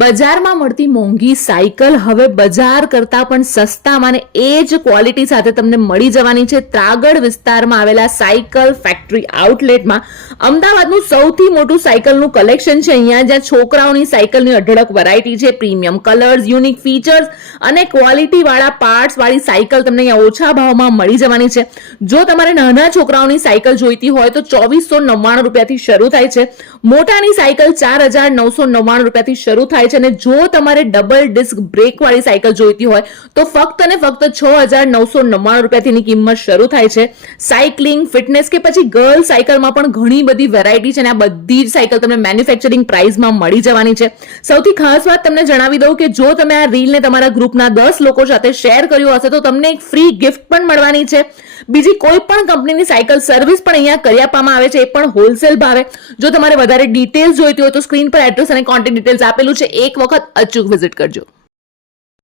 બજારમાં મળતી મોંઘી સાયકલ હવે બજાર કરતા પણ સસ્તામાં અને એ જ ક્વોલિટી સાથે તમને મળી જવાની છે ત્રાગડ વિસ્તારમાં આવેલા સાયકલ ફેક્ટરી આઉટલેટમાં. અમદાવાદનું સૌથી મોટું સાયકલનું કલેક્શન છે અહીંયા, જ્યાં છોકરાઓની સાયકલની અઢળક વેરાયટી છે. પ્રીમિયમ કલર્સ, યુનિક ફીચર્સ અને ક્વોલિટી વાળા પાર્ટ્સ વાળી સાયકલ તમને અહીંયા ઓછા ભાવમાં મળી જવાની છે. જો તમારે નાના છોકરાઓની સાયકલ જોઈતી હોય તો 2499 રૂપિયાથી શરૂ થાય છે. મોટાની સાયકલ 4999 રૂપિયાથી શરૂ થાય છે. અને જો તમારે ડબલ ડિસ્ક બ્રેક વાળી સાયકલ જોઈતી હોય તો ફક્ત ને ફક્ત 6999 રૂપિયાથી કિંમત શરૂ થાય છે. સાયકલિંગ, ફિટનેસ કે પછી ગર્લ સાયકલમાં પણ ઘણી બધી વેરાયટી છે અને આ બધી જ સાયકલ તમને મેન્યુફેક્ચરિંગ પ્રાઇસમાં મળી જવાની છે. સૌથી ખાસ વાત તમને જણાવી દઉં કે જો તમે આ રીલને તમારા ગ્રુપના 10 લોકો સાથે શેર કર્યું હશે તો તમને એક ફ્રી ગિફ્ટ પણ મળવાની છે. બીજી કોઈ પણ કંપનીની સાયકલ સર્વિસ પણ અહીંયા કરી આપવામાં આવે છે, એ પણ હોલસેલ ભાવે. જો તમારે વધારે ડિટેલ્સ જોઈતી હોય તો સ્ક્રીન પર એડ્રેસ અને કોન્ટેક્ટ ડિટેલ્સ આપેલું છે, એક વખત અચૂક વિઝિટ કરજો.